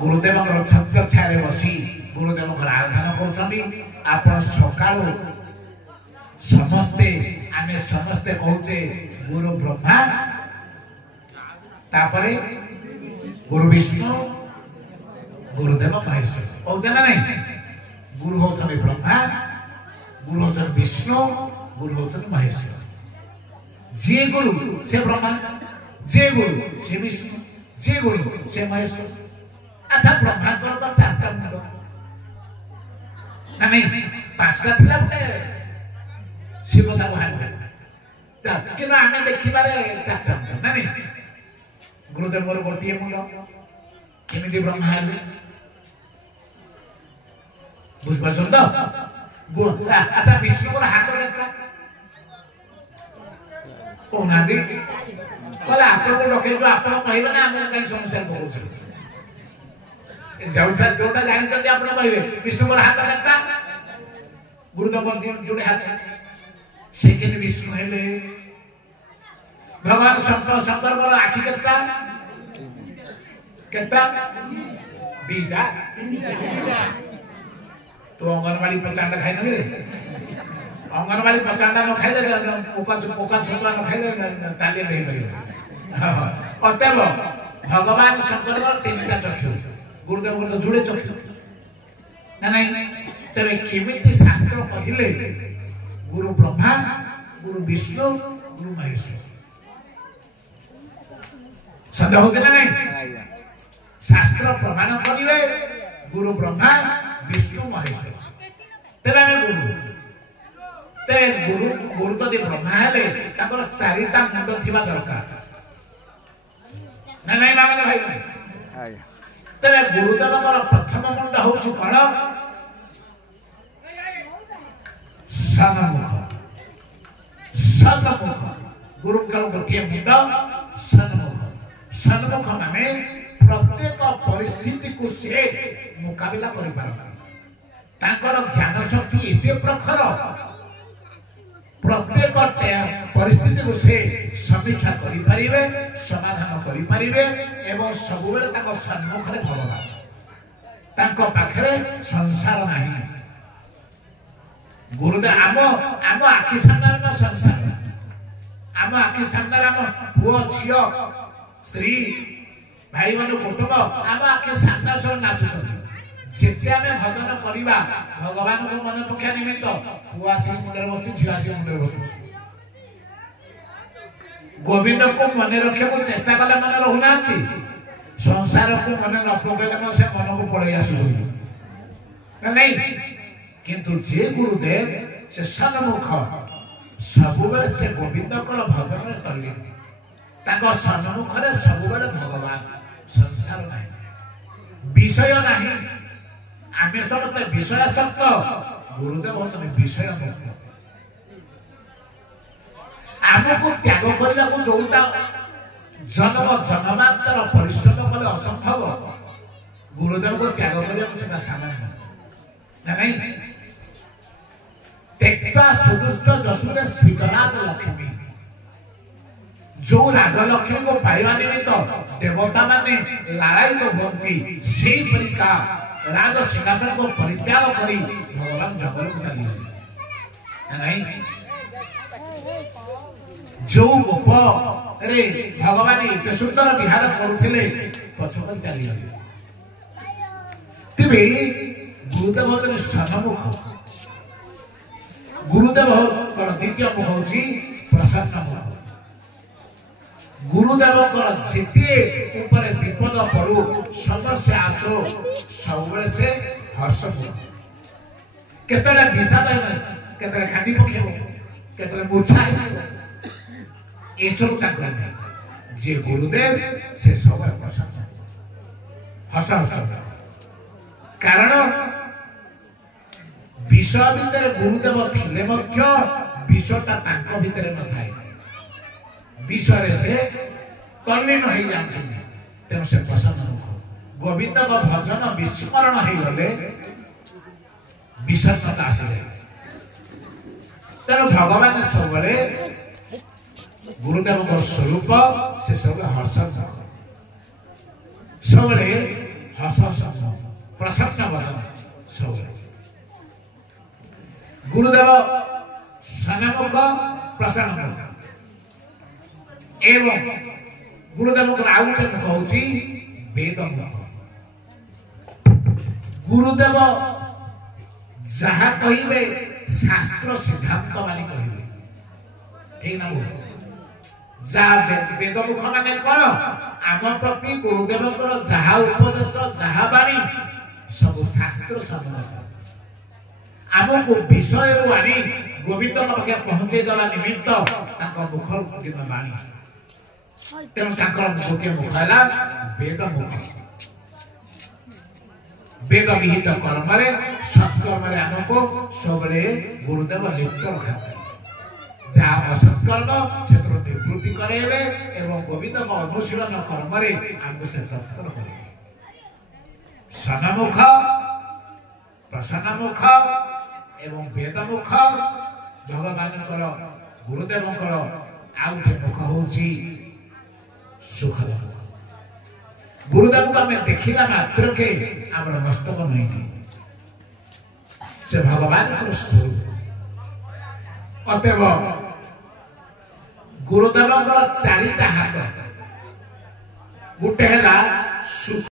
गुरुदेव छत्र छाया बसी गुरुदेव आराधना कर सका समस्ते आमे समस्ते कहूचे गुरु ब्रह्मा तापरे गुरु विष्णु गुरुदेव महेश्वर कहते ना नहीं गुरु होचन ब्रह्मा गुरु होचन विष्णु गुरु होचन महेश्वर जे गुरु से ब्रह्मा जे गुरु से विष्णु जे गुरु से महेश्वर अच्छा ब्रह्मा को तो चारटा मुंड ना नहीं पांचटा थिला शिवता बाहर कि आम देखिबारे चारटा मुंड ना नहीं गुरुदेव मोर गोटे मुंड केमिति ब्रह्मा हेले बुझ पाछन तो अच्छा विष्णु को हाथ केटा कोना दी कला आपन को डके जो आपन कहबे ना हम कहीं समस्या पहुंच जोटा जोटा जानि करते आपन कहबे विष्णु को हाथ केटा गुरुदेव जोड़े हाथ सेकेंड विष्णु हेले भगवान शंकर को आखि केटा केटा दीदा तो अंगनवाड़ी पचांडा खाई नगे अंगनवाड़ी पचांडा न खाइले पोका छोटा न खाइले ताली नहीं पाइले अतएव भगवान शंकर को तीनटा चक्षु गुरुदेव को जुड़े चक्षु ना नहीं तबे केमिति शास्त्र कहिले गुरु ब्रह्मा गुरु विष्णु गुरु महेश्वर संदेह होते ना नहीं शास्त्र प्रमाण करिवे गुरु ब्रह्मा विष्णु महेश्वर तेरे गुरु ते गुरु गुरु तो ब्रह्मा हेले ताकर चारिटा मुंड थिबा दरकार ना नहीं माने भाई तेरे गुरुदेव प्रथम मुंड होछि कोन सन्मुख सन्मुख गुरुकर गोटे मुंड सन्मुख माने प्रत्येक परिस्थिति को से मुकाबिला करि पारबा ताकर ज्ञान शक्ति एते प्रखर प्रत्येक परिस्थिति को से समीक्षा करि परिबे समाधान करि परिबे एवं सब बेले ताको सन्मुख रे भगवान ताको पाखरे संसार नाही गुरुदेव आम आखि सामने संसार आम आखि सामने आम पुओ झियो स्त्री भाई मान कुटुंब आम आखि सामने सब नाचुଛନ୍ତି जेते आमे भजन करिबा भगवान को मन पक्षा निमित्त पुआ से मुंडर बसु झिया से मुंडर बसु गोविंद को मन रखे को चेष्टा कले मन रहु नांती संसार को मन न पकले मन से मन को पड़े आसु नहीं किंतु जे गुरुदेव से सन्मुख सब बेले से गोविंद को भजन रे तल्ली ताको सन्मुख रे सब बेले भगवान संसार नहीं विषय नहीं आमे समस्त विषयासक्त गुरुदेव होते विषय मुक्त आमको त्याग करने को जोटा जन्म जन्मांतर परिश्रम कले असंभव गुरुदेव को त्याग करने से सामान्य ना नहीं त्यक्ता सुदुष्ट जसुरे स्वीकरात लक्ष्मी जो राजलक्ष्मी को पाइबा निमित्त देवता माने लालायित होती से परिका राज सिंहासन को परित्याग करी भगवान जंगल को चली नहीं जो गोप रे भगवान इतने सुंदर विहार करुथिले पछक चली तेबे गुरुदेव होते सन्मुख गुरुदेव द्वितीय मुख होची प्रसन्न मुख गुरुदेव जिते ऊपर विपद पड़ू समस्या आसो सब से हर्ष केतले विषाद केतले खांडी पकेबो केतले मूर्छा ए सब जे गुरुदेव से सब प्रसन्न हस हस कारण विषय भितर गुरुदेव थिले मध्य विषयटा तांको भितर न थाए विषय से तल्लीन हो जाते तेणु से प्रसन्न गोविंद का भजन विस्मरण हो गले विसर्जता आसे तेणु भगवान सब गुरुदेव स्वरूप से सब हर्ष सब हस प्रसन्न बदन सब गुरुदेव सन्मुख प्रसन्न एवं गुरुदेव आउ गोटे मुख हूँ वेद मुख गुरुदेव जहा कहे शास्त्र सिद्धांत मानी कहे ठीक ना वेद मुख माने कौन आम प्रति गुरुदेव जहा उपदेश जहा बाणी सब शास्त्र सम्मत आमको विषय आनी गोविंद पाखे पहुंचे देवा निमित्त मुख दिन बाणी तेणु मुख्य मुख है वेद मुख वेद विहित कर्म सत्कर्म आमको सब गुरुदेव लिप्त रखा जहाँ असत्कर्म से निवृत्ति कराइबे एवं गोविंद अनुशीलन कर्म आमको से तत्पर करे सन्मुख प्रसन्नमुख एवं वेदमुख भगवान गुरुदेव आउ गोटे मुख हूँ सुखद गुरुदेव को आम देखला मात्र के आम मस्तक नहीं से भगवान स्वरूप अतएव गुरुदेव चारिटा हाथ गोटे है सुख